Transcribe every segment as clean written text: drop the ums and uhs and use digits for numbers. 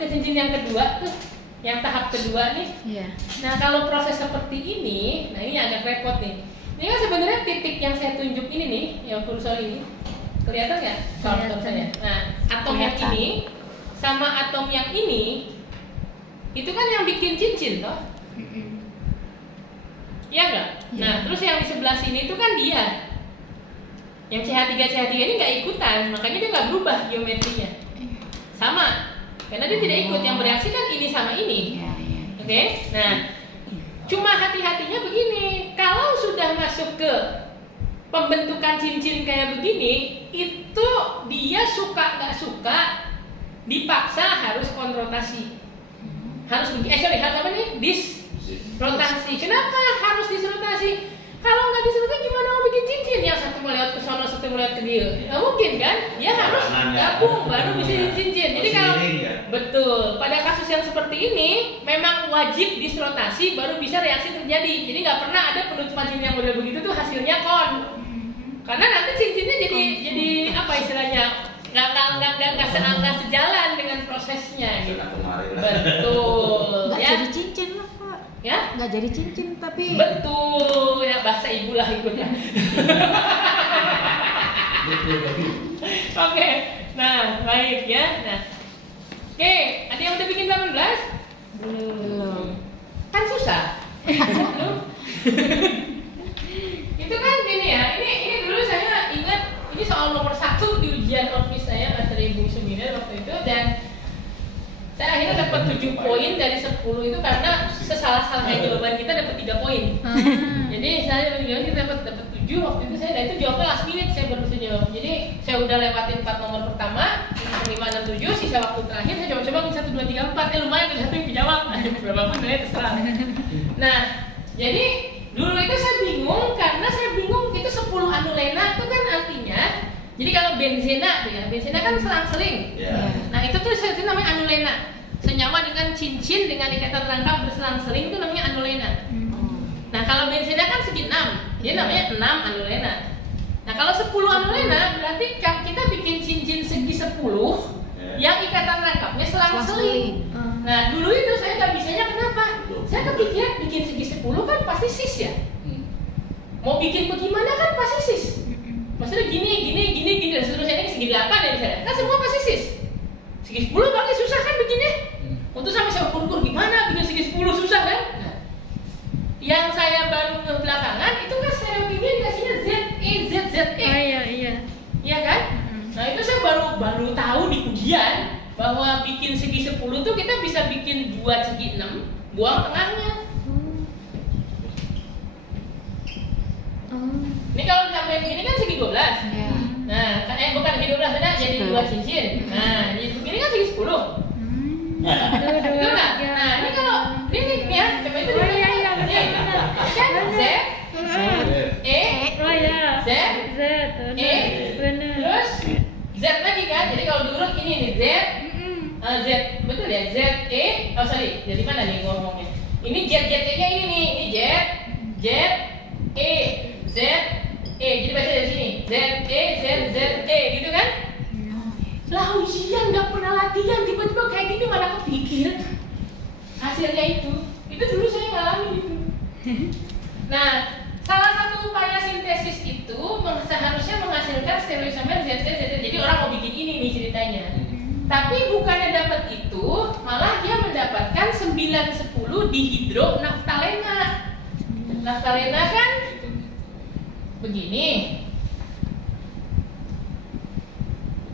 ke cincin yang kedua tuh, yang tahap kedua nih. Iya. Nah kalau proses seperti ini, nah ini agak repot nih. Ini kan sebenarnya titik yang saya tunjuk ini nih, yang kursor ini, kelihatan nggak? Kelihatan saya. Nah atom yang ini sama atom yang ini, itu kan yang bikin cincin toh? Iya nggak? Iya. Nah terus yang di sebelah sini itu kan dia. Yang CH3 ini nggak ikutan, makanya dia nggak berubah geometrinya. Sama, karena dia tidak ikut. Yang bereaksi kan ini sama ini. Iya, iya. Oke? Nah, cuma hati-hatinya begini, kalau sudah masuk ke pembentukan cincin kayak begini, itu dia suka nggak suka dipaksa harus konrotasi. Harus harus apa nih? Disrotasi. Kenapa harus disrotasi? Kalau nggak disrotasi gimana mau bikin cincin? Yang satu mau lewat ke sono, satu mau lewat ke dia. Nggak mungkin kan? Ya harus gabung baru bisa bikin cincin. Jadi kalau betul, pada kasus yang seperti ini memang wajib disrotasi baru bisa reaksi terjadi. Jadi nggak pernah ada penutupan cincin yang model begitu tuh hasilnya kon. Karena nanti cincinnya jadi apa istilahnya? Nggak sejalan dengan prosesnya. Gitu. Betul. Nggak Ya. jadi cincin lah Pak. Ya? Nggak jadi cincin tapi. Betul. Ya bahasa ibu lah ikutnya. Oke. Nah baik ya. Nah. Oke. Ada yang udah bikin 18? Belum. Kan susah. Belum. Itu kan gini ya. Ini dulu saya ingat ini soal nomor 1 di ujian office saya materi Ibu Sumina waktu itu, dan saya akhirnya dapat 7 poin dari 10 itu karena sesalah-salahnya jawaban kita dapat 3 poin. Jadi saya dapat 7 waktu itu saya, dan itu jawabnya last minute saya baru bisa jawab. Jadi saya udah lewatin 4 nomor pertama, 5 dan 7, sisa waktu terakhir saya coba-coba 1, 2, 3, 4, lumayan ada satu yang dijawab. Berapapun nilai terserah. Nah, jadi dulu itu saya bingung karena saya bingung itu 10 anulena itu kan artinya, jadi kalau benzena tuh ya, benzena kan selang-seling. Nah itu tuh itu namanya anulena. Senyawa dengan cincin dengan ikatan rangkap berselang-seling itu namanya anulena. Nah kalau benzena kan segi 6, jadi namanya 6 anulena. Nah kalau 10 anulena berarti kita bikin cincin segi 10 yang ikatan rangkapnya selang-seling. Nah dulu itu saya nggak bisanya kenapa? Saya kepikiran bikin segi 10 kan pasti sis ya. Mau bikin bagaimana kan pasti sis. Maksudnya gini dan seterusnya, ini segi 8 ya misalnya. Kan semua pasti sis. Segi 10 paling susah kan bikinnya. Untuk sampai saya ukur gimana bikin segi 10 susah kan? Nah, yang saya baru ke belakangan itu kan stereotipnya dikasihnya ZE. Iya. Iya kan? Nah itu saya baru tahu di ujian bahwa bikin segi 10 tuh kita bisa bikin 2 segi 6, buang tengahnya. Ini kalau ditambahin ini kan segi 12. Nah, bukan segi 12 saja jadi 2 cincin. Nah, ini kan segi 10. Betul nggak? Nah, ini kalau ini ya, coba itu dulu. Iya, benar. Z, E, Z, E, terus Z lagi kan? Jadi kalau diurut ini nih Z, Z, betul ya? Z, E, dari mana nih ngomongnya? Ini Z, nya ini nih, ini Z, E, Z, E, jadi baca dari sini Z, E, gitu kan? Lah ujian nggak pernah latihan, tiba-tiba kayak gini malah kepikir hasilnya itu dulu saya ngalamin itu. Nah, salah satu upaya sintesis itu seharusnya menghasilkan stereoisomer ZT. Jadi orang mau bikin ini nih ceritanya. Tapi bukannya dapat itu, malah dia mendapatkan 9-10 dihidronaftalena. Naftalena kan begini.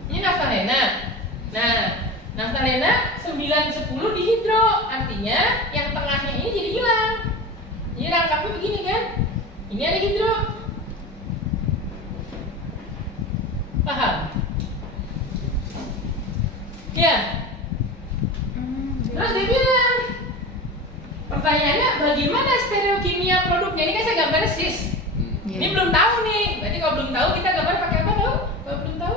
Ini naftalena. Nah, naftalena 9-10 dihidro, artinya yang tengahnya ini jadi hilang. Jadi rangkapnya begini kan? Ini ada hidro. Paham? Ya. Terus dia bilang, pertanyaannya bagaimana stereokimia produknya? Ini kan saya gambar cis. Ini belum tahu nih. Berarti kalau belum tahu kita gambar pakai apa dong? Kalau belum tahu?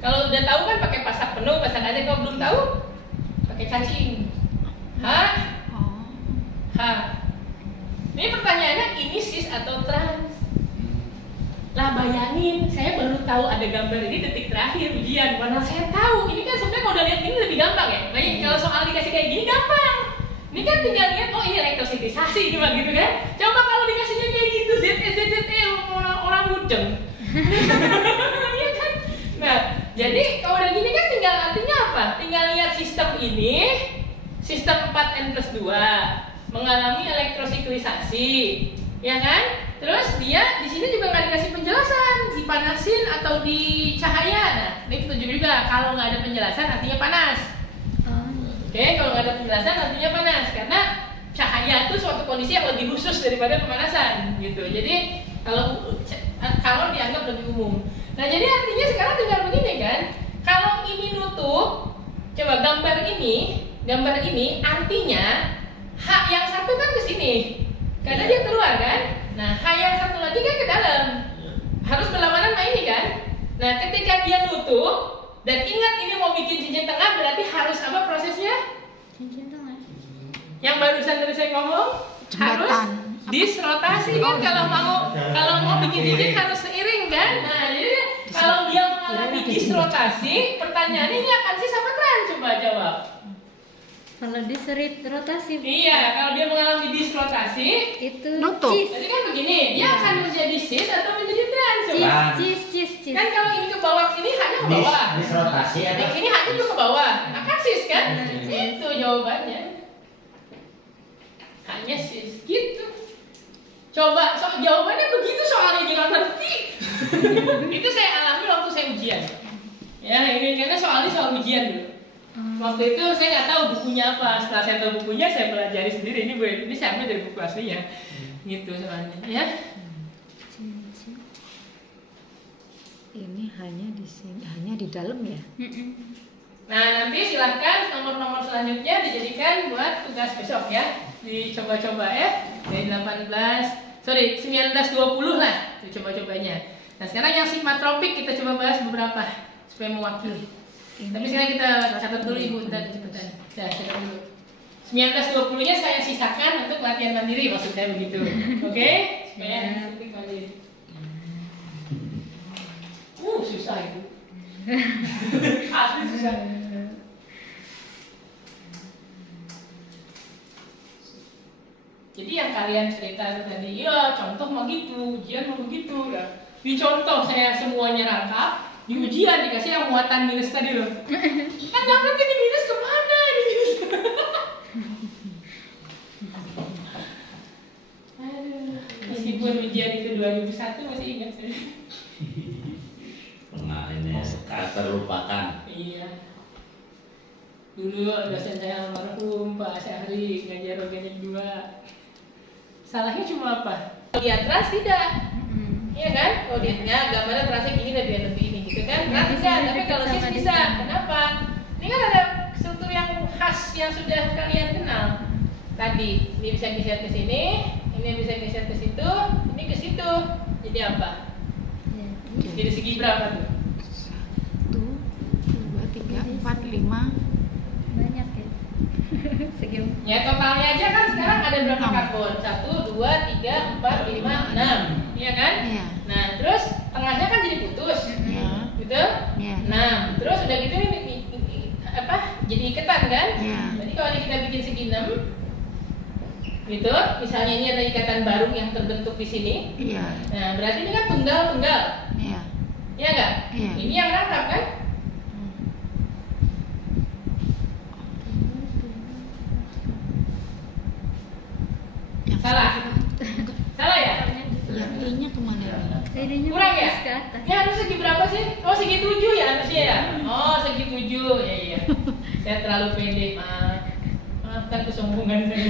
Kalau udah tahu kan pakai pasak penuh, pasak aja. Kalau belum tahu pakai cacing. Ini pertanyaannya ini cis atau trans? Lah bayangin, saya baru tahu ada gambar ini detik terakhir ujian. Mana saya tahu? Ini kan sebenarnya kalau udah lihat ini kasih cuma gitu kan. Coba kalau dikasihnya kayak gitu orang mudeng. Iya kan? Nah, jadi kalau udah gini kan tinggal artinya apa? Tinggal lihat sistem ini, sistem 4N+2 mengalami elektrosiklisasi, ya kan? Terus dia di sini juga nggak dikasih penjelasan, dipanasin atau di cahaya. Nah, ini petunjuk juga kalau nggak ada penjelasan artinya panas. Oke, kalau nggak ada penjelasan artinya panas karena cahaya itu suatu kondisi yang lebih khusus daripada pemanasan, gitu. Jadi kalau dianggap lebih umum. Nah, jadi artinya sekarang tinggal begini kan? Kalau ini nutup, coba gambar ini artinya H yang satu kan ke sini, karena dia keluar kan? Nah, H yang satu lagi kan ke dalam, harus berlawanan sama ini kan? Nah, ketika dia nutup dan ingat ini mau bikin cincin tengah, berarti harus apa prosesnya? Cincin tengah. Yang barusan tadi saya ngomong harus disrotasi kan? Kalau mau bikin cincin harus seiring kan? Nah, jadi kalau dia mengalami disrotasi, pertanyaannya ini akan sis apa trans? Coba jawab. Kalau diserit rotasi. Iya, kalau dia mengalami disrotasi Itu nutup. cis. jadi kan begini, dia akan menjadi cis atau menjadi trans? Coba. Cis. Kan kalau ini ke bawah sini hanya ke bawah. Disrotasi ada. Yang ini hanya juga ke bawah. Akan cis kan? Itu jawabannya. Hanya cis gitu. Coba jawabannya begitu soalnya jangan ngerti. Itu saya alami waktu saya ujian. Ya, ini karena soalnya soal ujian dulu. Waktu itu saya nggak tahu bukunya apa. Setelah saya tahu bukunya, saya pelajari sendiri. Ini saya ambil dari buku aslinya. Gitu soalnya, ya. Ini hanya di sini, hanya di dalam ya. Nah, nanti silahkan nomor-nomor selanjutnya dijadikan buat tugas besok ya. Dicoba-coba ya. Dari 19-20 lah coba-cobanya. Nah, sekarang yang sigmatropik kita coba bahas beberapa supaya mewakili. Tapi sekarang kita catat dulu Ibu, cepetan. Saya catat dulu. 19-20-nya saya sisakan untuk latihan mandiri, maksud saya begitu. Oke? Supaya nanti mandiri. Susah itu. Asli susah. Jadi yang kalian cerita tadi, iya contoh mah gitu, ujian mah begitu. Ya. Di contoh saya semuanya rangkap, di ujian dikasih yang muatan minus tadi loh. Kan nggak ngerti ini minus kemana ini minus. Aduh, meskipun ujian itu 2001 masih ingat saya. Pengalihnya terlupakan. Iya. Dulu dosen saya almarhum Pak Syahri ngajar organik 2. Salahnya cuma apa? Lihat trans tidak. Iya kan? Kalau dia gambarnya terasa gini dan dia lebih ini gitu kan? Trans tidak, tapi kalau cis bisa. Kenapa? Ini kan ada struktur yang khas yang sudah kalian kenal. Tadi ini bisa geser ke sini, ini bisa geser ke situ, ini ke situ. Jadi apa? Jadi segi berapa tuh? 1, 2, 3, 4, 5. Banyak ya. Segi. Ya totalnya aja kan sekarang ada berapa karbon? 1, 2, 3, 4, 5, 6. Iya kan? Iya. Nah terus tengahnya kan jadi putus, Iya. gitu? Iya. 6. Terus udah gitu ini apa? Jadi iketan kan? Iya. Jadi kalau kita bikin segi 6, gitu. Misalnya ini ada ikatan baru yang terbentuk di sini. Iya. Nah berarti ini kan tunggal-tunggal. Iya. Iya nggak? Iya. Ini yang rangkap kan? Yang Salah. Salah ya? Yang I-nya kemana? Idenya Kurang ya? ke atas. Ya harus segi berapa sih? Oh segi 7 ya harusnya ya? Oh segi 7, ya iya. Saya terlalu pede, maafkan kesombongan saya.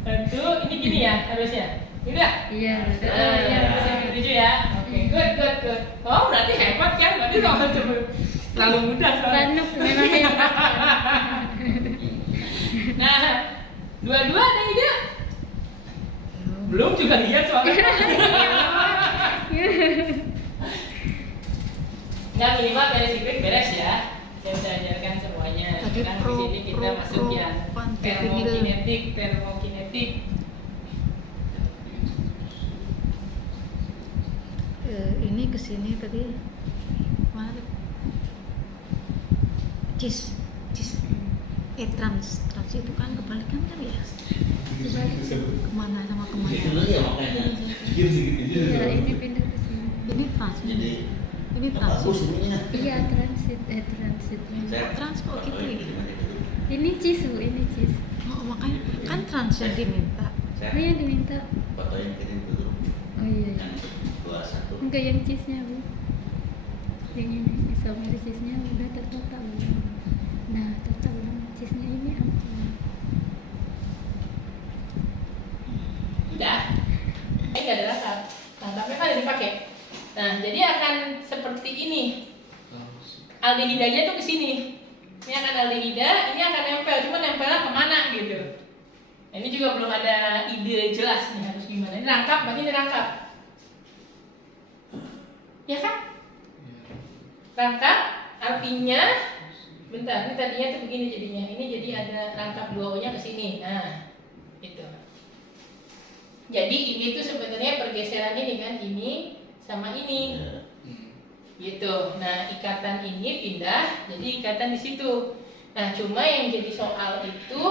Tentu ini gini ya harusnya? Gitu ya? Iya. Iya harus segi 7 ya? Oke, good. Oh berarti hebat kan? Berarti soal terlalu mudah soalnya. Ranuk memang hebat. Nah, dua-dua ada ide? Belum juga lihat soalnya. Nggak minimal dari secret beres ya. Saya sudah ajarkan semuanya. Tadi Sekarang di sini kita masuk yang termokinetik. Ini kesini tadi mana? Cis. trans itu kan kebalikan kan ya? Kemana sama kemana? Gitu ya makanya. Iya, ini pindah ke sini. Ini trans. Jadi Ini trans. bagus ininya. Iya, transit. Trans kok gitu ya? Ini cisu. Oh, makanya kan trans yang diminta. Oh, yang diminta. Fotonya kirim dulu. Oh iya. Yang 21. Enggak yang cheese-nya, Bu. Yang ini isomer cheese-nya udah tertata belum? Nah, tertata belum cheese-nya ini apa? Udah. Ini nggak ada rasa. Rangkapnya kan dipakai. Nah, jadi akan seperti ini. Aldehidanya tuh ke sini. Ini akan aldehida, ini akan nempel. Cuma nempelnya kemana gitu. Nah, ini juga belum ada ide jelas nih harus gimana. Ini rangkap, berarti ini rangkap. Ya kan? Rangkap artinya, bentar, ini tadinya tuh begini jadinya. Ini jadi ada rangkap 2O-nya ke sini. Nah, gitu. Jadi ini tuh sebenarnya pergeseran ini kan, ini sama ini. Gitu. Nah, ikatan ini pindah, jadi ikatan di situ. Nah, cuma yang jadi soal itu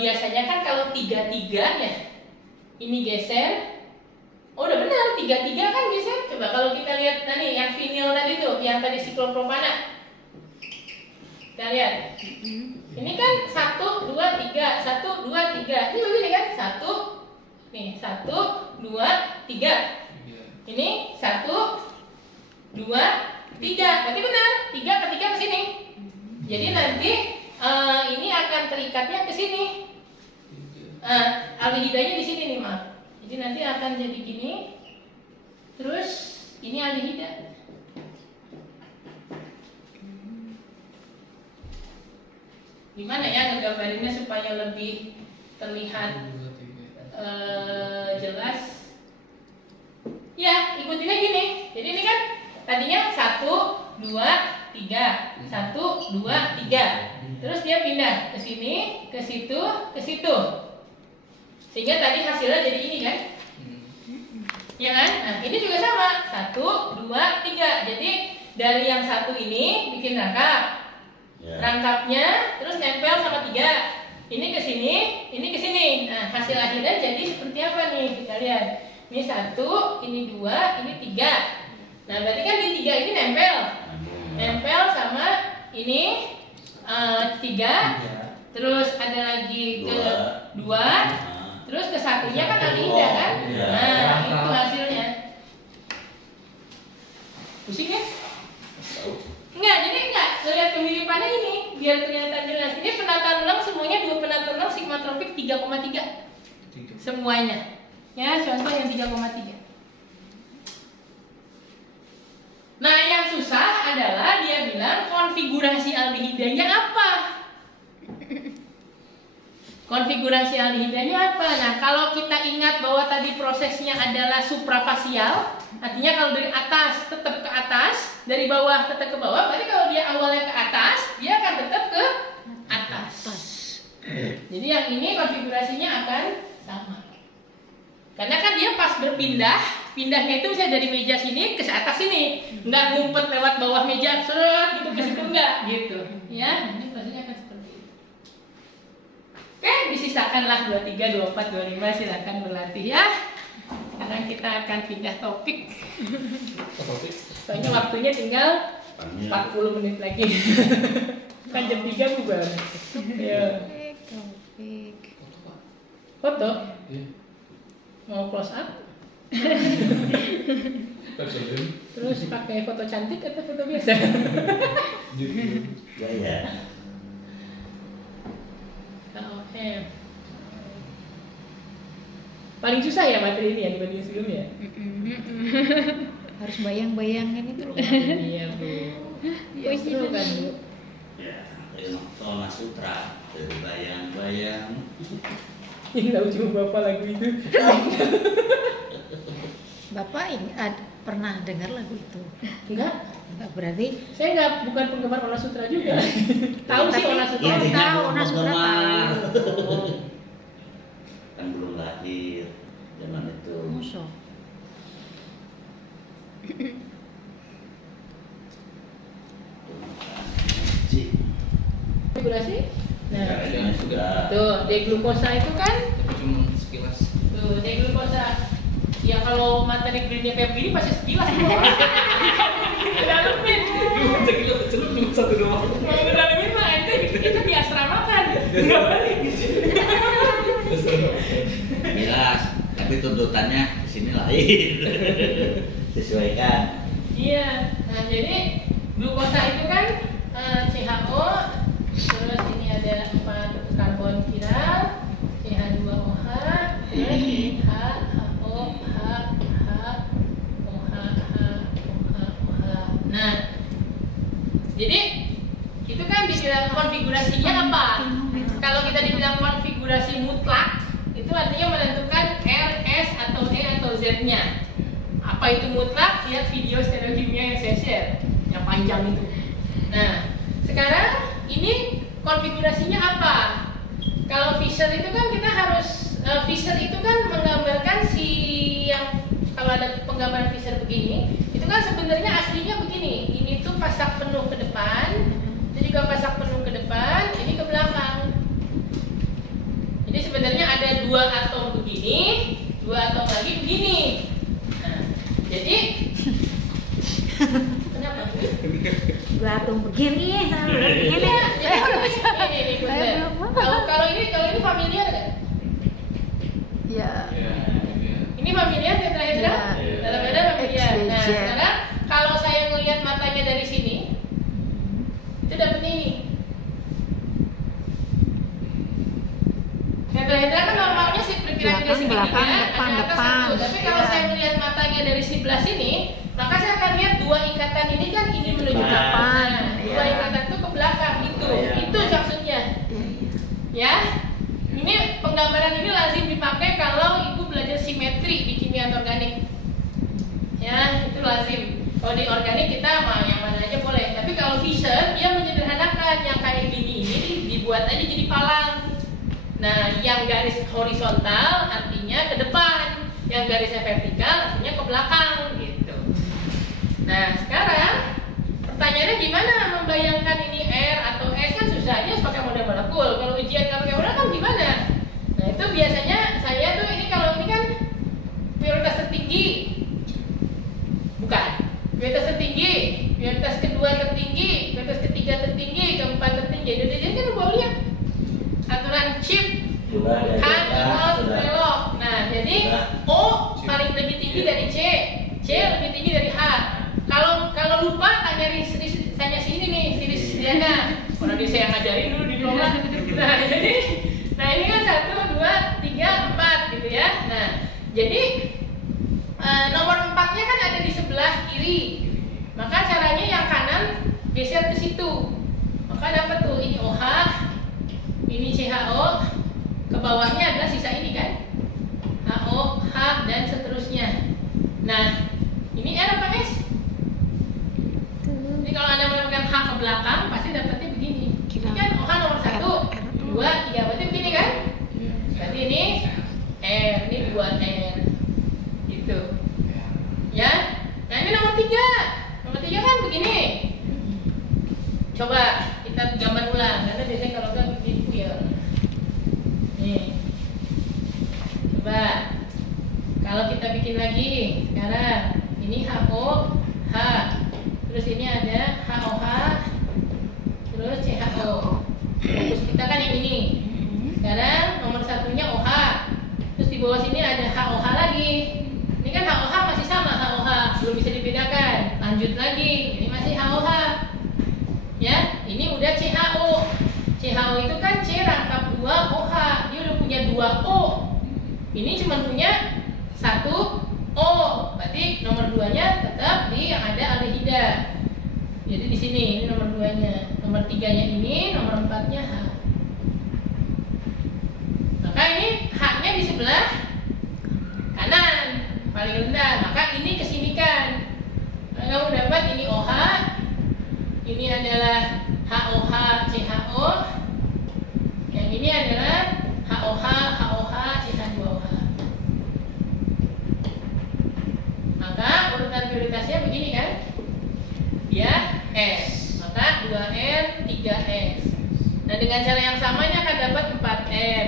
biasanya kan kalau 3-3 ya, ini geser. Oh, udah benar, 3-3 kan geser. Coba kalau kita lihat tadi yang vinil tadi tuh, yang tadi siklopropana. Kita lihat. Ini kan 1, 2, 3, 1, 2, 3. Ini begini kan? 1, nih 1, 2, 3. Ini 1, 2, 3. Berarti benar. 3 ke 3 ke sini. Jadi nanti ini akan terikatnya ke sini. Aldehidanya di sini nih, maaf. Jadi nanti akan jadi gini. Terus ini aldehida. Gimana ya ngegambarinnya supaya lebih terlihat jelas? Ya, ikutinnya gini. Jadi ini kan tadinya 1, 2, 3, 1, 2, 3. Terus dia pindah ke sini, ke situ, ke situ. Sehingga tadi hasilnya jadi ini kan? Ya kan? Nah, ini juga sama. 1, 2, 3. Jadi dari yang satu ini bikin rangkap. Rangkapnya terus nempel sama 3. Ini ke sini, ini ke sini. Nah, hasil akhirnya jadi seperti apa nih? Kita lihat. Ini 1, ini 2, ini 3. Nah, berarti kan di 3 ini nempel. Nempel sama ini 3. Terus ada lagi ke 2. Terus ke satunya kan aldehida kan? Nah, itu hasilnya. Pusing ya? Enggak, jadi enggak. Lihat kemiripannya ini biar kelihatan jelas. Ini penataan ulang semuanya 2 penataan ulang sigmatropik 3,3. Semuanya. Ya, contoh yang 3,3. Nah, yang susah adalah dia bilang konfigurasi aldehidanya apa? Konfigurasi aldehidanya apa? Nah, kalau kita ingat bahwa tadi prosesnya adalah suprafasial, artinya kalau dari atas tetap ke atas, dari bawah tetap ke bawah, berarti kalau dia awalnya ke atas, dia akan tetap ke atas. Jadi yang ini konfigurasinya akan sama. Karena kan dia pas berpindah, pindahnya itu bisa dari meja sini ke atas sini, nggak ngumpet lewat bawah meja, seret gitu ke situ enggak, gitu. Ya, ini prosesnya akan seperti itu. Oke, disisakanlah 23, 24, 25, silakan berlatih ya. Sekarang kita akan pindah topik. Soalnya waktunya tinggal 40 menit lagi. Kan jam 3 bubar. Ya. Topik. Foto? Mau close up? Terus pakai foto cantik atau foto biasa? Gaya. Paling susah ya materi ini ya dibanding sebelumnya. Harus bayang-bayangin itu loh. Iya, Bu. Ya, seru kan, Bu? Ya, Sona Sutra, terbayang-bayang. Yang tahu cuma Bapak lagu itu. Bapak pernah dengar lagu itu? Enggak? Enggak, berarti Saya bukan penggemar Ona Sutra juga. Tahu sih Tapi- Ona Sutra. Iya, tahu, Ona Sutra penggemar. tahu. Kan belum lahir zaman itu. Musuh. Cik. konfigurasi? Nah, Caranya sudah. tuh D-glukosa itu kan, Tapi cuma sekilas. tuh D-glukosa. Ya kalau materi greennya kayak begini pasti sekilas semua. Dalamin. Sekilas celup cuma satu doang. Kalau dalamin mah itu di asramakan. Enggak balik. Jelas, tapi tuntutannya di sini lain. Sesuaikan. Iya. Nah, jadi glukosa itu kan CHO, terus ini ada 4 karbon chiral, CH2OH, terus ini HOH. Nah, jadi itu kan dibilang konfigurasinya apa? Kalau kita dibilang konfigurasi mutlak, itu artinya menentukan R, S, atau E atau Z-nya. Apa itu mutlak? Lihat video stereokimia yang saya share, yang panjang itu. Nah, sekarang ini konfigurasinya apa? Kalau Fisher itu kan kita harus Fisher itu kan menggambarkan si yang kalau ada penggambaran Fisher begini, itu kan sebenarnya aslinya begini. Ini tuh pasak penuh ke depan, itu juga pasak penuh ke depan, ini ke belakang. Jadi sebenarnya ada 2 atom begini, 2 atom lagi begini. Nah, jadi kenapa? 2 atom begini sama begini. Iya, jadi ini bener. Kalau ini familiar nggak? Ya. Ya. Ini familiar tetrahedra? Ya. Tetrahedra familiar. Nah, XYZ. sekarang kalau saya ngelihat matanya dari sini, itu dapat ini. Tetrahedra kan normalnya sih perkiraan Belakang, segitiga, belakang, ada depan, atas depan. satu. Tapi kalau Ya. saya melihat matanya dari sebelah sini, maka saya akan lihat 2 ikatan ini kan ini menuju ke Depan. depan, 2 Ya. ikatan itu ke belakang itu. Ya. Itu maksudnya. Ya, ya. Ya, ini penggambaran ini lazim dipakai kalau ibu belajar simetri di kimia organik. Ya, itu lazim. Kalau di organik kita mah yang mana aja boleh. Tapi kalau Fisher dia menyederhanakan yang kayak gini ini dibuat aja jadi palang. Nah, yang garis horizontal artinya ke depan, yang garisnya vertikal artinya ke belakang gitu. Nah, sekarang pertanyaannya gimana membayangkan ini R atau S kan susah aja pakai model molekul. Kalau ujian nggak pakai model kan gimana? Nah itu biasanya saya tuh ini kalau ini kan prioritas tertinggi, bukan prioritas tertinggi, prioritas kedua tertinggi, prioritas ketiga tertinggi, keempat tertinggi. Jadi kan boleh lihat aturan chip Sudah ada. kan Sudah. belok. Nah jadi O paling lebih tinggi dari C, C lebih tinggi dari H. Kalau lupa tanya sini nih, Siris Diana. Orang dia saya ngajarin dulu di kelola. Nah ini kan 1, 2, 3, 4 gitu ya. Nah jadi nomor 4-nya kan ada di sebelah kiri. Maka caranya yang kanan geser ke situ. Maka dapat tuh ini OH, ini CHO, ke bawahnya adalah sisa ini kan, HO, H dan seterusnya. Nah ini R apa S? Jadi kalau Anda melakukan H ke belakang pasti dapatnya begini. Ini kan OH nomor 1, 2, 3 berarti begini kan? Berarti ini R, ini 2R gitu. Ya. Nah ini nomor 3. Nomor 3 kan begini. Coba kita gambar ulang karena biasanya kalau enggak begini ya. Nih. Coba kalau kita bikin lagi sekarang ini HO, H. Terus ini ada HOH, terus CHO. Terus kita kan yang ini. Sekarang nomor 1-nya OH. Terus di bawah sini ada HOH lagi. Ini kan HOH masih sama HOH, belum bisa dibedakan. Lanjut lagi, ini masih HOH. Ya, ini udah CHO. CHO itu kan C rangkap 2 OH. Dia udah punya 2 O. Ini cuma punya 1 O. Berarti nomor 2-nya tetap di yang ada aldehida. Jadi di sini ini nomor 2-nya. Nomor 3-nya ini, nomor 4-nya H. Maka ini H-nya di sebelah kanan, paling rendah. Maka ini kesinikan. Maka kamu dapat ini OH. Ini adalah HOH CHO. Yang ini adalah HOH HOH CH2OH. Maka urutan prioritasnya begini kan? Dia S. Maka 2R 3S. Nah Nah, dengan cara yang sama ini akan dapat 4R.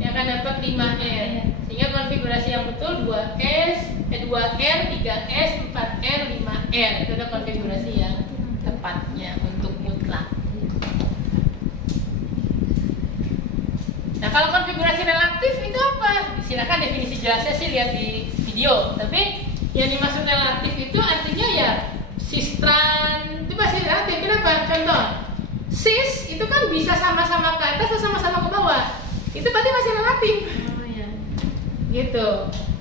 Ini akan dapat 5R. Sehingga konfigurasi yang betul 2R, 3S, 4R, 5R. Itu adalah konfigurasi yang tepatnya untuk mutlak. Nah, kalau konfigurasi relatif itu apa? Silakan definisi jelasnya sih lihat di video. Tapi yang dimaksud relatif itu artinya ya sistran itu masih relatif. Kenapa? Contoh, sis itu kan bisa sama-sama ke atas atau sama-sama ke bawah. Itu berarti masih relatif. Oh ya. Gitu.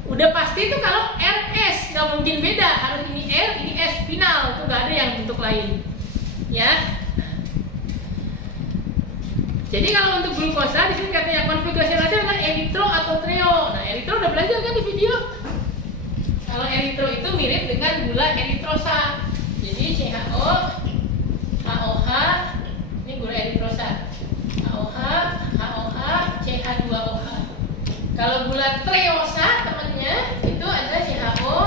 Udah pasti itu kalau RS nggak mungkin beda. Harus ini R, ini S final. Itu nggak ada yang bentuk lain. Ya. Jadi kalau untuk glukosa di sini katanya konfigurasi relatif adalah eritro atau treo. Nah, eritro udah belajar kan di video. Kalau eritro itu mirip dengan gula eritrosa. Jadi CHO, HOH, ini gula eritrosa. HOH, HOH, CH2OH. Kalau gula treosa temannya itu ada CHO,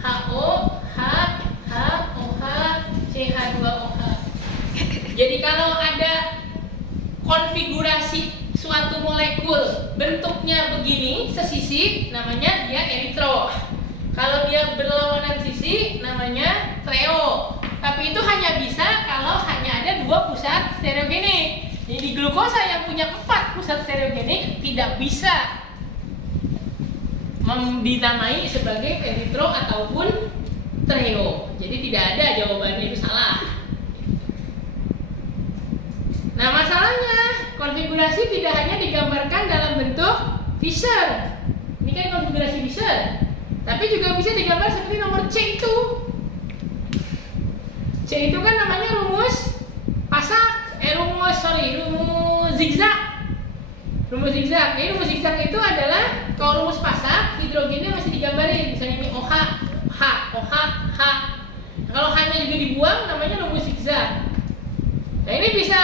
HO, H, HOH, CH2OH. Jadi kalau ada konfigurasi suatu molekul bentuknya begini sesisi, namanya dia eritro. Kalau dia berlawanan sisi namanya treo. Tapi itu hanya bisa kalau hanya ada 2 pusat stereogenik. Jadi di glukosa yang punya 4 pusat stereogenik tidak bisa dinamai sebagai eritro ataupun treo. Jadi tidak ada, jawabannya itu salah. Nah, masalahnya konfigurasi tidak hanya digambarkan dalam bentuk Fisher. Ini kan konfigurasi Fisher, tapi juga bisa digambar seperti nomor C itu. C itu kan namanya rumus pasak, rumus zigzag. Rumus zigzag. Ini rumus zigzag itu adalah kalau rumus pasak hidrogennya masih digambarin. Misalnya ini OH, H, OH, H. Kalau H-nya juga dibuang namanya rumus zigzag. Nah, ini bisa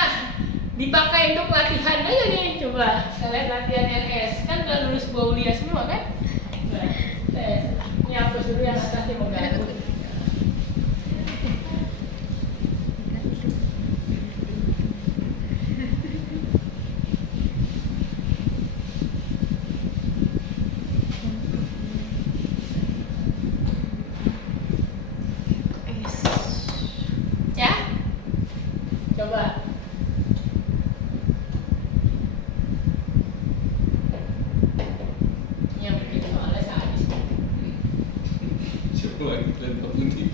dipakai untuk latihan aja nih, coba kalian latihan RS kan udah lulus Baulia semua kan? Ini hapus dulu yang atasnya mengganggu. Ya, coba.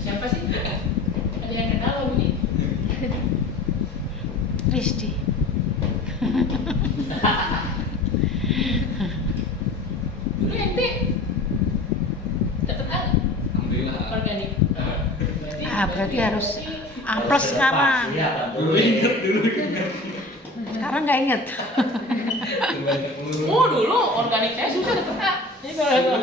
Siapa sih? Ada yang kenal lo Budi? Rizky. Dulu ente dapat A? Alhamdulillah. Organik. Berarti harus A+ sekarang. Dulu inget. Sekarang nggak inget. Oh, dulu organik saya susah dapat A. Jadi kalau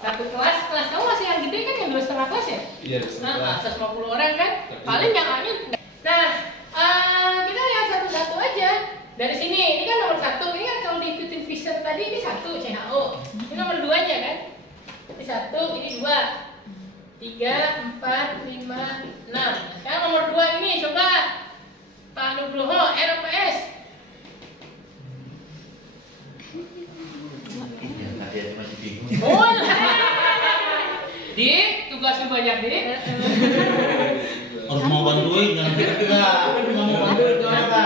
satu kelas kamu masih yang gede kan yang 2,5 kelas ya? Iya, Nah, 150 orang kan, paling yang A-nya. Nah, kita lihat satu-satu aja. Dari sini, ini kan nomor 1. Ini kan kalau diikutin Fisher tadi ini 1 CHO. Ini nomor 2-nya kan? Ini 1, ini 2, 3, 4, 5, 6. Sekarang nomor 2 ini coba Pak Nugroho, R apa S? Dia masih bingung. Oh, Di, tugasnya banyak Di. Harus mau bantuin, jangan tidak. Mau bantuin kenapa?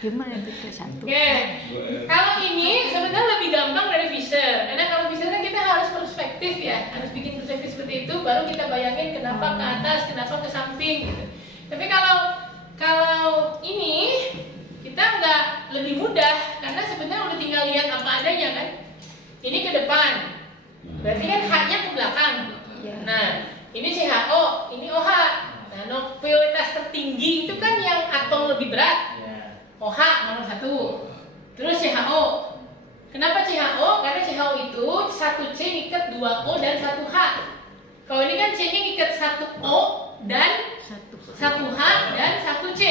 Gimana itu satu? Oke. Kalau ini sebenarnya lebih gampang dari Fisher. Karena kalau Fisher kan kita harus perspektif ya, harus bikin perspektif seperti itu, baru kita bayangin kenapa ke atas, kenapa ke samping gitu. Tapi kalau ini kita nggak lebih mudah karena sebenarnya udah tinggal lihat apa adanya kan. Ini ke depan, berarti kan H-nya ke belakang. Nah, ini CHO, ini OH. Nah, prioritas tertinggi itu kan yang atom lebih berat. OH nomor 1. Terus CHO. Kenapa CHO? Karena CHO itu 1C ngikat 2O dan 1H. Kalau ini kan C-nya ngikat 1O dan 1H dan 1C.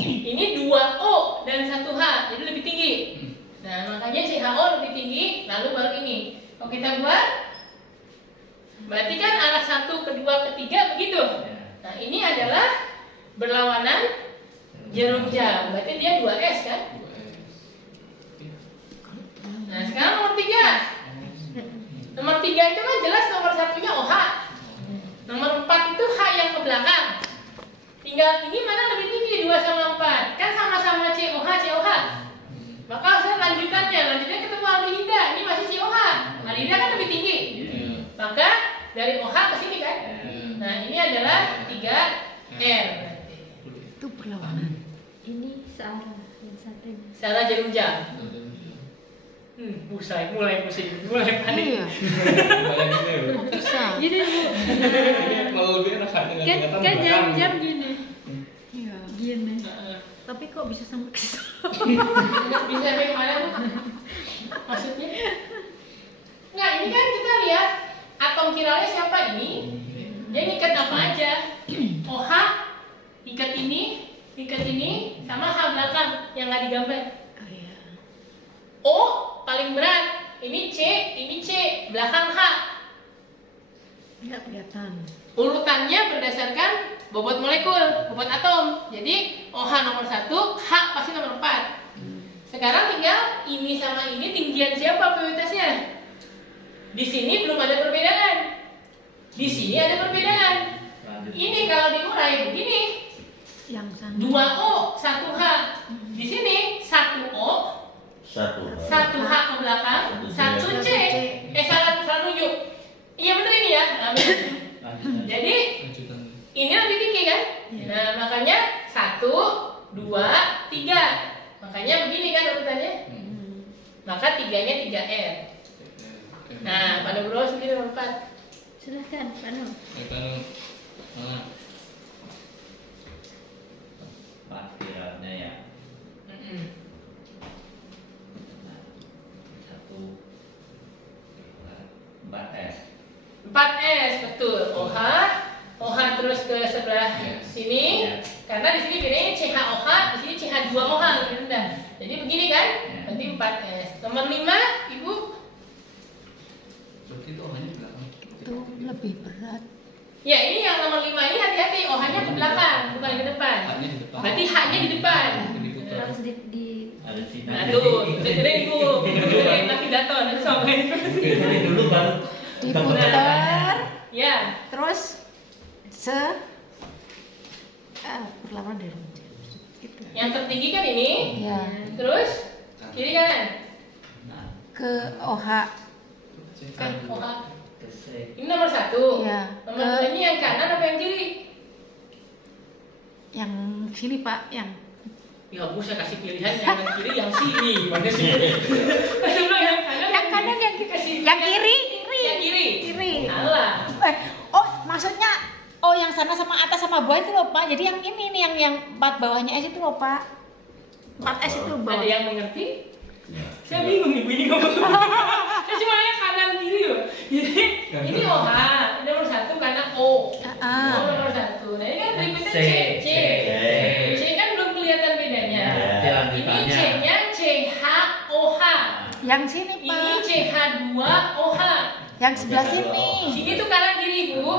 Ini 2O dan 1H, jadi lebih tinggi. Nah, makanya CHO lebih tinggi, lalu baru ini. Kalau kita buat, berarti kan arah 1, kedua, ketiga begitu. Nah, ini adalah berlawanan jarum jam. Berarti dia 2S kan? Nah, sekarang nomor 3. Nomor 3 itu kan jelas nomor satunya OH. Nomor 4 itu H yang ke belakang. Tinggal ini mana lebih tinggi 2 sama 4. Kan sama-sama COH, COH. Maka saya lanjutannya ketemu aldehyda. Ini masih COH. Aldehyda kan lebih tinggi. Maka dari OH ke sini kan. Nah, ini adalah 3R. Itu perlawanan. Ini salah yang satu. Salah jarum jam. Mulai pusing, mulai panik. Iya. Bisa. Gini Bu. Kalau dia rasa dengan Kan jam-jam gini. Iya. Gini. Tapi kok bisa sampai ke situ? Bisa sampai kemana tuh? Maksudnya? Nggak, ini kan kita lihat atom kiralnya siapa ini? Dia ngikat apa aja? OH, ikat ini, sama H belakang yang nggak digambar. Oh iya. O paling berat, ini C, belakang H. Nggak kelihatan. Urutannya berdasarkan bobot molekul, bobot atom. Jadi OH nomor 1, H pasti nomor 4. Sekarang tinggal ini sama ini tinggian siapa prioritasnya? Di sini belum ada perbedaan. Di sini ada perbedaan. Ini kalau diurai begini. Yang sana. 2O, 1H. Di sini 1O, 1H ke belakang, 1C. Salah nunjuk. Iya bener ini ya. Jadi ini lebih tinggi kan? Nah, makanya 1, 2, 3. Makanya begini kan urutannya. Maka 3-nya 3R. Nah, pada bro sendiri nomor 4. Silahkan Pak Nur. Parkirnya ya. 4S. 4S betul. OH terus ke sebelah sini. Karena di sini bedanya CHOH, di sini CH2OH lebih rendah. Jadi begini kan? Berarti 4S. Nomor 5, Ibu. Berarti itu hanya belakang. Itu lebih berat. Ya, ini yang nomor 5 ini hati-hati, OH-nya ke belakang, bukan ke depan. Hanya di depan. Berarti H-nya di depan. Harus di Ada sini. Nah, tuh, dengerin Ibu. Dengerin navigator, nanti sampai. Ini dulu baru Diputar. Ya, Terus perlawanan dari gitu. yang tertinggi kan ini. Ya. Terus kiri kanan. Ke OH. Kan OH. Kesek. Ini nomor 1. Iya. Nomor 2 ini yang kanan apa yang kiri? Yang sini Pak, yang Ya Bu, saya kasih pilihan yang kiri, yang sini. Gimana sih? Saya bilang yang kanan. yang kanan yang Kasih yang kiri. Yang kiri. Kiri. Salah. Oh, maksudnya yang sana sama atas sama bawah itu loh Pak. Jadi yang ini nih yang 4 bawahnya S itu loh Pak. 4S itu Ada bawah. yang mengerti? Saya bingung nih, ini ngomong. Saya cuma yang kanan kiri loh. Jadi ini OH, ini nomor 1 karena O. Nomor 1. Nah ini kan berikutnya C. C kan belum kelihatan bedanya. Ini C-nya CHOH. Yang sini Ini Pak. CH2OH. Yang sebelah sini. Sini tuh kanan kiri Bu.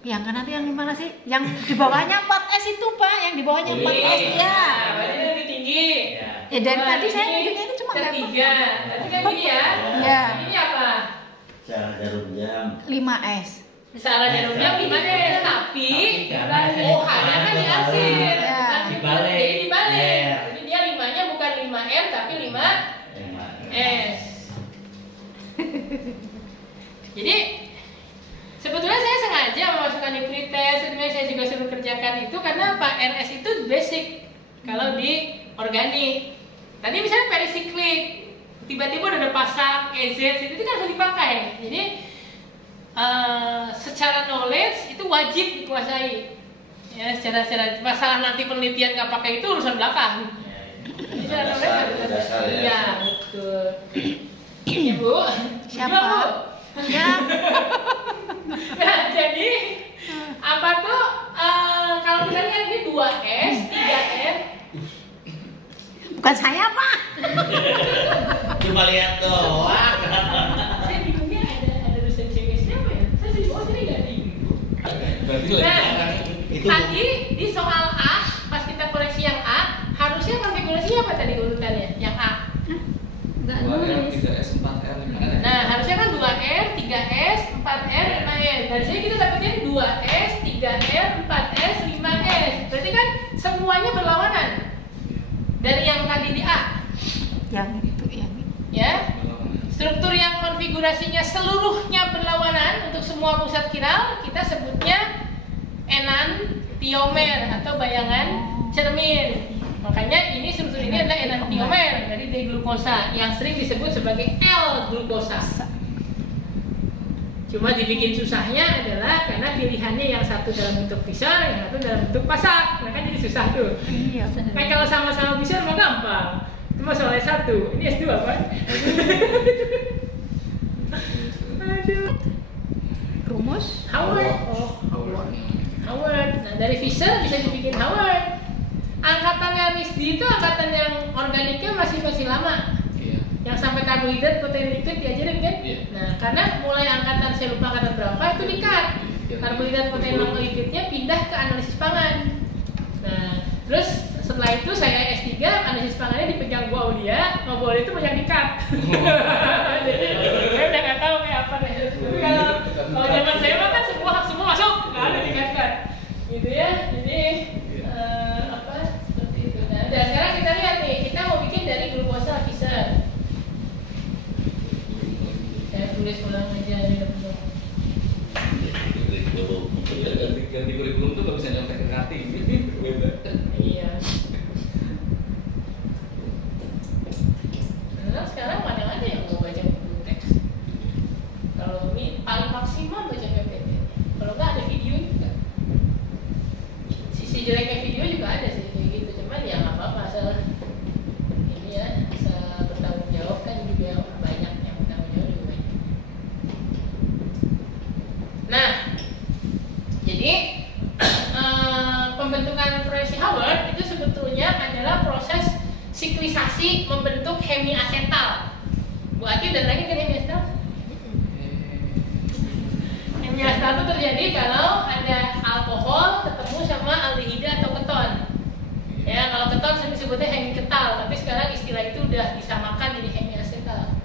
Yang kanan itu yang di mana sih? Yang di bawahnya 4S itu Pak. Yang di bawahnya 4S ya. Berarti ini lebih tinggi. Ya dari Dua, tadi saya ini nunjuknya itu cuma level ketiga. Berarti kan gini ya. Ya. Ini apa? Cara jarum jam. 5S. Salah jarum jam 5S, tapi karena OH-nya kan diakhir, Ya. bukan Dibalik. jadi dibalik. Ya. Jadi dia 5-nya bukan 5M tapi 5S. Jadi sebetulnya saya sengaja memasukkan di pretest, sebenarnya saya juga suruh kerjakan itu karena apa? RS itu basic kalau di organik. Tadi misalnya perisiklik, tiba-tiba udah ada pasang EZ, itu kan harus dipakai. Jadi secara knowledge itu wajib dikuasai. Ya, secara masalah nanti penelitian nggak pakai itu urusan belakang. Jadi secara knowledge harus Dasar ya. Iya, betul. Ibu, Siapa? juga, Bu. Ya. Nah, jadi apa tuh kalau kita lihat ini 2S, 3R. Bukan saya Pak. Cuma lihat doang. Saya bingungnya ada dosen CMS-nya apa ya? Saya sih sini nggak ada. Berarti Nah, lagi Itu tadi di soal A 2S, 3R, 4S, 5S. Berarti kan semuanya berlawanan. Dari yang tadi di A. Yang itu, yang itu. Ya. Struktur yang konfigurasinya seluruhnya berlawanan untuk semua pusat kiral kita sebutnya enantiomer atau bayangan cermin. Makanya ini struktur ini adalah enantiomer dari D-glukosa yang sering disebut sebagai L-glukosa. Cuma dibikin susahnya adalah karena pilihannya yang satu dalam bentuk Fischer, yang satu dalam bentuk pasak. Nah kan jadi susah tuh. Iya. Nah kalau sama-sama Fischer mah gampang. Cuma soalnya satu. Ini S2 kan? Aduh. Rumus? Howard. Howard. Nah dari Fischer bisa dibikin Howard. Angkatannya Risdi itu angkatan yang organiknya masih lama. Iya. Yang sampai karbohidrat, protein, lipid diajarin kan? Iya. Nah karena mulai angkatan saya lupa angkatan berapa itu di-cut. Karbohidrat, protein, lemak, lipidnya pindah ke analisis pangan. Nah terus setelah itu saya S3 analisis pangannya dipegang Bu Aulia, Bu Aulia itu banyak di-cut. Jadi saya udah nggak tahu kayak apa deh. Tapi kalau zaman saya mah kan semua masuk, nggak ada di-cut. Gitu ya. Jadi apa seperti itu. Nah sekarang kita lihat nih, kita mau bikin dari glukosa Fischer. Saya tulis ulang aja nih teman-teman. Ganti kurikulum tuh gak bisa nyampe ke hati. Iya. Nah, sekarang mana ada yang mau baca buku teks? Kalau ini paling maksimal baca PPT. Kalau nggak ada video juga. Sisi jeleknya video juga ada sih kayak gitu. Cuman ya nggak apa-apa asal ini ya, asal bertanggung jawab kan juga banyak yang bertanggung jawab juga banyak. Nah, jadi pembentukan proyeksi Howard itu sebetulnya adalah proses siklisasi membentuk hemiasetal. Bu Ati udah lagi kan hemiasetal? Hemiasetal itu terjadi kalau ada alkohol ketemu sama aldehida atau keton. Ya, kalau keton sering disebutnya hemiketal, tapi sekarang istilah itu udah disamakan jadi hemiasetal.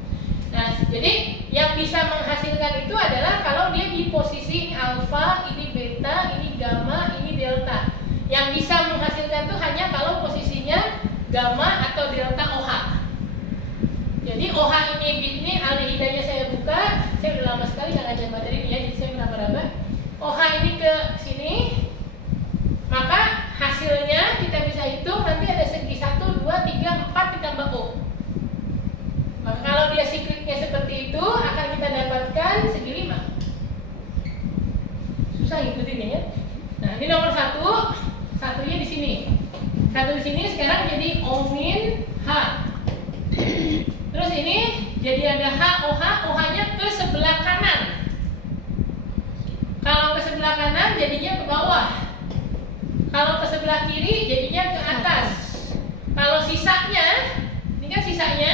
Nah, jadi yang bisa menghasilkan itu adalah kalau dia di posisi alfa, ini beta, ini gamma, ini delta. Yang bisa menghasilkan itu hanya kalau posisinya gamma atau delta OH. Jadi OH ini aldehidanya saya buka, saya udah lama sekali nggak ngajar materi ini ya, jadi saya meraba-raba. OH ini ke sini, maka hasilnya kita bisa hitung nanti ada segi 1, 2, 3, 4 ditambah O. Maka kalau dia sikliknya seperti itu akan kita dapatkan segi 5. Susah ngikutinnya ya. Nah ini nomor 1, satunya di sini. Satu di sini sekarang jadi O-H. Terus ini jadi ada HOH, OH-nya ke sebelah kanan. Kalau ke sebelah kanan jadinya ke bawah. Kalau ke sebelah kiri jadinya ke atas. Kalau sisanya, ini kan sisanya,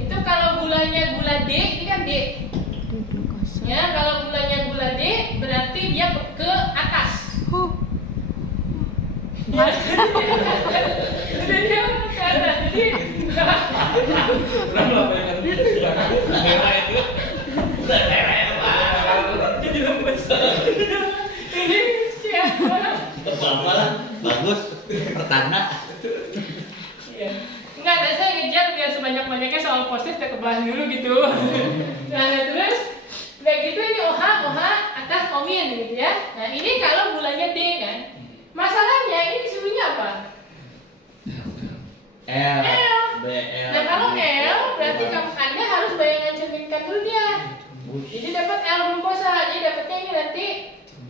itu kalau gulanya gula D, ini kan D. Ya, kalau gulanya gula D berarti dia ke atas. Apa lah, bagus, pertanda. Enggak, ada saya ngejar biar sebanyak-banyaknya soal post-it saya kebahas dulu gitu. Nah, terus udah gitu ini OH atas omin gitu ya. Nah, ini kalau gulanya D kan. Masalahnya ini disuruhnya apa? L, L. B, L. Nah, kalau L berarti Anda harus bayangan cerminkan dulu dia. Jadi dapat L glukosa. Jadi dapatnya ini nanti,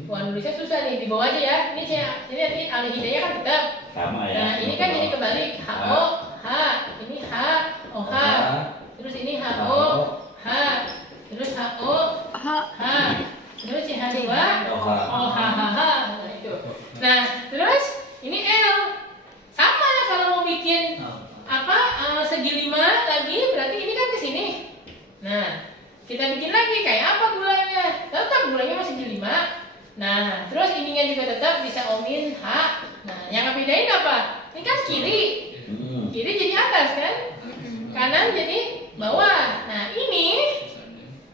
wah nulisnya susah nih, di bawah aja ya. Ini nanti aldehidanya kan tetap. Sama ya. Nah, ini kan jadi kebalik. HO, H, ini H, OH. Terus ini HO, H. Terus HO, H. Terus CH2, OH. Nah, itu. Nah, terus ini L. Sama ya kalau mau bikin segi 5 lagi, berarti ini kan ke sini. Nah, kita bikin lagi kayak apa gulanya? Tetap gulanya masih segi 5. Nah, terus ininya juga tetap bisa omin H. Nah, yang ngebedain apa? Ini kan kiri. Kiri jadi atas kan? Kanan jadi bawah. Nah, ini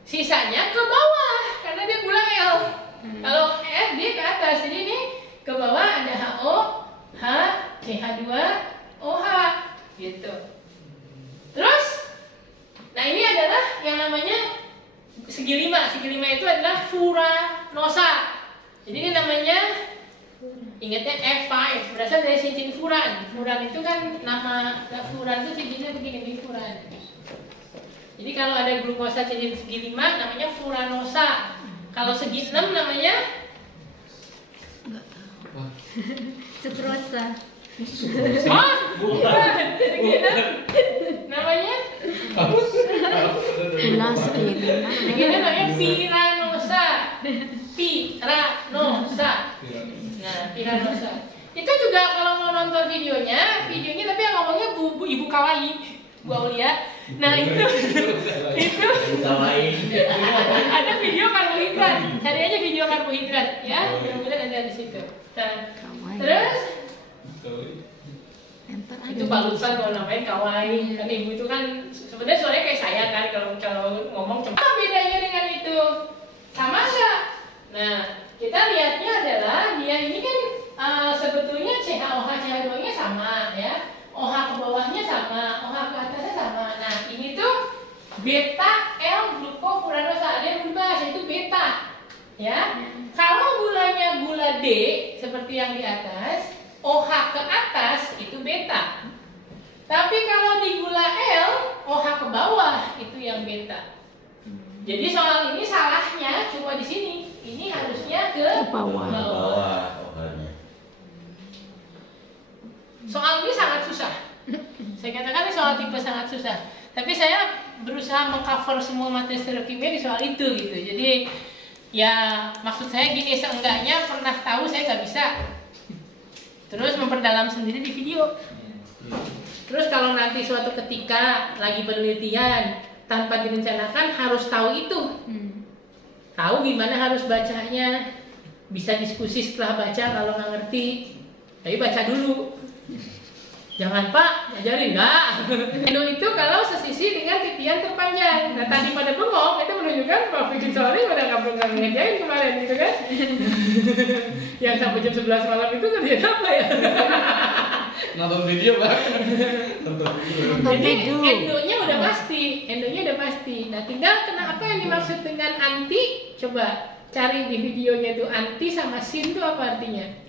sisanya ke bawah karena dia gula L. Kalau F dia ke atas. Jadi ini ke bawah ada HO, H, CH2, OH gitu. Terus, nah ini adalah yang namanya segi lima. Segi lima itu adalah furanosa. Jadi ini namanya, ingatnya F5, berasal dari cincin furan. Furan itu kan nama furan itu cincinnya begini, ini furan. Jadi kalau ada glukosa cincin segi 5 namanya furanosa. Kalau segi 6 namanya Sukrosa. oh, bukan. Segi 6 namanya segi 6 namanya piranosa. Piranosa. Nah, piranosa. Itu juga kalau mau nonton videonya tapi yang ngomongnya ibu kawaii, Bu Aulia. Nah itu ada video karbohidrat, cari aja video karbohidrat ya, mudah-mudahan ada di situ. Nah, terus itu balusan kalau namanya kawaii, kan ibu itu kan sebenarnya suaranya kayak saya kan kalau ngomong cuma apa bedanya dengan itu, sama nggak? Nah kita lihatnya adalah dia ini kan sebetulnya CHOH CH2 nya sama ya. OH ke bawahnya sama, OH ke atasnya sama. Nah, ini tuh beta L glukofuranosa, ada yang berubah, yaitu beta. Ya. Kalau gulanya gula D seperti yang di atas, OH ke atas itu beta. Tapi kalau di gula L, OH ke bawah itu yang beta. Jadi soal ini salahnya cuma di sini. Ini harusnya ke bawah. Soal ini sangat susah. Saya katakan ini soal tipe sangat susah. Tapi saya berusaha mengcover semua materi stereokimia di soal itu gitu. Jadi ya maksud saya gini, seenggaknya pernah tahu saya nggak bisa. Terus memperdalam sendiri di video. Terus kalau nanti suatu ketika lagi penelitian tanpa direncanakan harus tahu itu. Tahu gimana harus bacanya. Bisa diskusi setelah baca kalau nggak ngerti. Tapi baca dulu. Jangan Pak, ajarin enggak. Endo itu kalau sesisi dengan titian terpanjang. Nah tadi pada bengong itu menunjukkan bahwa Vicky Solly pada nggak ngerjain kemarin gitu kan. Yang sampai jam 11 malam itu kerjaan apa ya? Nonton video Pak. Jadi endonya udah pasti. Nah tinggal apa yang dimaksud dengan anti? Coba cari di videonya itu anti sama sin itu apa artinya?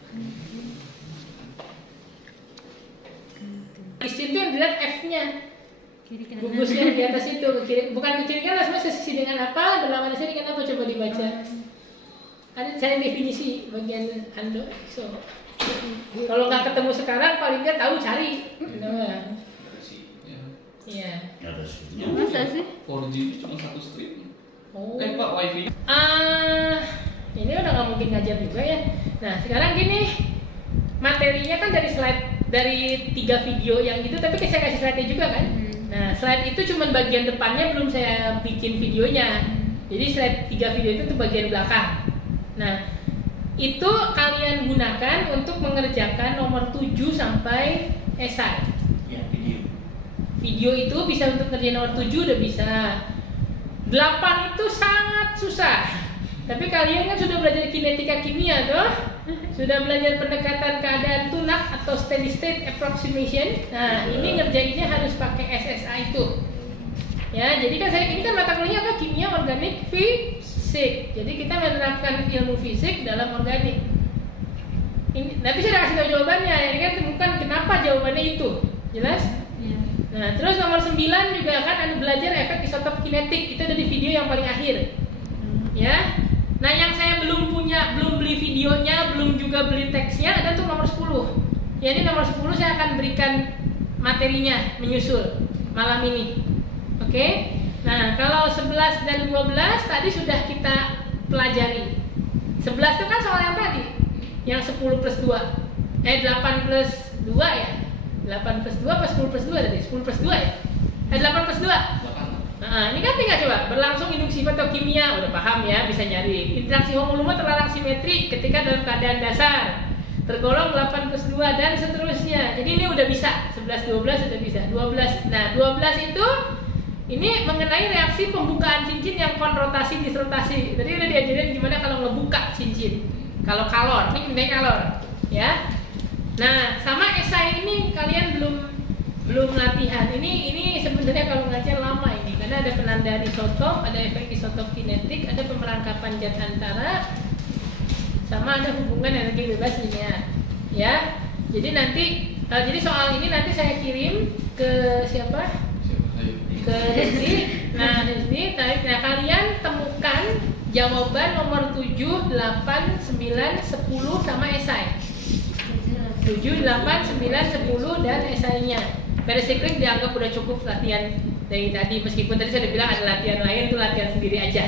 Di situ yang dilihat F-nya, gugusnya di atas itu ke kiri, bukan ke kiri kan, sebenarnya sesisi dengan apa, berlawanan sini dengan apa, coba dibaca. Ada saya definisi bagian ando. So, kalau nggak ketemu sekarang, paling nggak tahu cari. Iya. Masa sih? 4G itu cuma satu strip. Oh. Pak wifi. Ini udah nggak mungkin ngajar juga ya. Nah sekarang gini, materinya kan dari slide. Dari 3 video yang gitu, tapi saya kasih slide-nya juga kan. Nah, slide itu cuma bagian depannya, belum saya bikin videonya. Jadi slide 3 video itu tuh bagian belakang. Nah, itu kalian gunakan untuk mengerjakan nomor 7 sampai esai. Ya, Video itu bisa untuk ngerjain nomor 7 udah bisa. 8 itu sangat susah. Tapi kalian kan sudah belajar kinetika kimia tuh. Sudah belajar pendekatan keadaan tunak atau steady state approximation. Nah, ini ngerjainnya harus pakai SSA itu. Ya, jadi kan ini kan mata kuliahnya apa? Kimia organik fisik. Jadi kita menerapkan ilmu fisik dalam organik. Tapi saya udah kasih tahu jawabannya. Ini kan temukan kenapa jawabannya itu. Jelas? Ya. Nah, terus nomor 9 juga kan ada belajar efek isotop kinetik. Itu ada di video yang paling akhir. Ya. Nah, yang saya belum beli videonya, belum juga beli teksnya, ada tuh nomor 10. Ya, ini nomor 10 saya akan berikan materinya menyusul malam ini. Oke? Nah, kalau 11 dan 12 tadi sudah kita pelajari. 11 itu kan soal yang tadi, yang 10 plus 2. 8 plus 2 ya? 8 plus 2 apa 10 plus 2 tadi? 10 plus 2 ya? 8 plus 2? Nah, ini kan tinggal coba berlangsung induksi fotokimia, udah paham ya, bisa nyari. Interaksi homoluma terlarang simetri ketika dalam keadaan dasar. Tergolong 8 plus 2 dan seterusnya. Jadi ini udah bisa, 11 12 udah bisa. 12. Nah, 12 itu Ini mengenai reaksi pembukaan cincin yang konrotasi disrotasi. Tadi udah diajarin gimana kalau ngebuka cincin. Kalau kalor, ini mengenai kalor, ya. Nah, sama esai ini kalian belum latihan. Ini sebenarnya kalau ngajar lama ini, karena ada penandaan isotop, ada efek isotop kinetik, ada pemerangkapan zat antara, sama ada hubungan energi bebas linear, ya. Jadi nanti, jadi soal ini nanti saya kirim ke siapa? Ke Hezri. Nah, Hezri, nah kalian temukan jawaban nomor 7, 8, 9, 10 sama esai. 7, 8, 9, 10 dan esainya. Basically dianggap udah cukup latihan dari tadi, meskipun tadi saya udah bilang ada latihan lain, itu latihan sendiri aja.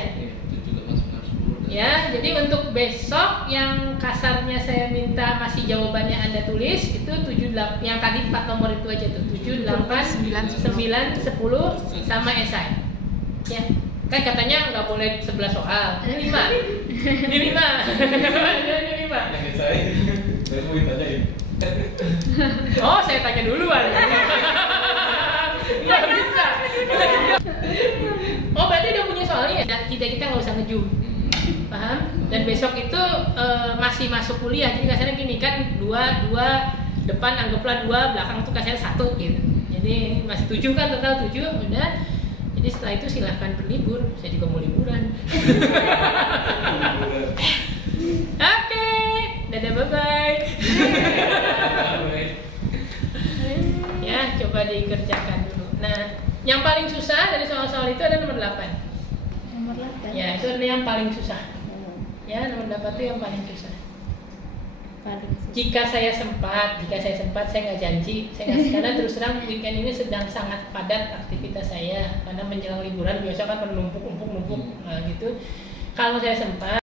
Ya, jadi untuk besok yang kasarnya saya minta masih jawabannya Anda tulis itu 7, 8, yang tadi 4 nomor itu aja tuh 7, 8, 9, 10 sama esai. Ya, kan katanya nggak boleh 11 soal, ada 5. Ini 5. Ini 5. Saya mau ditanyain. Oh, saya tanya duluan. Nggak bisa. Oh, berarti udah punya soalnya ya? Kita nggak usah ngeju. Paham? Dan besok itu masih masuk kuliah. Jadi kasarnya gini kan, 2 depan anggaplah 2, belakang tuh kasarnya 1 gitu. Jadi masih 7 kan, total 7 udah. Jadi setelah itu silahkan berlibur. Saya juga mau liburan. Oke, dadah, bye-bye. Ya, coba dikerjakan dulu. Nah, yang paling susah dari soal-soal itu ada nomor 8. Nomor 8. Ya, itu adalah yang paling susah. Ya, nomor 8 itu yang paling susah. Paling susah. Jika saya sempat, saya nggak janji, karena terus terang weekend ini sedang sangat padat aktivitas saya, karena menjelang liburan biasa kan menumpuk, nah gitu. Kalau saya sempat,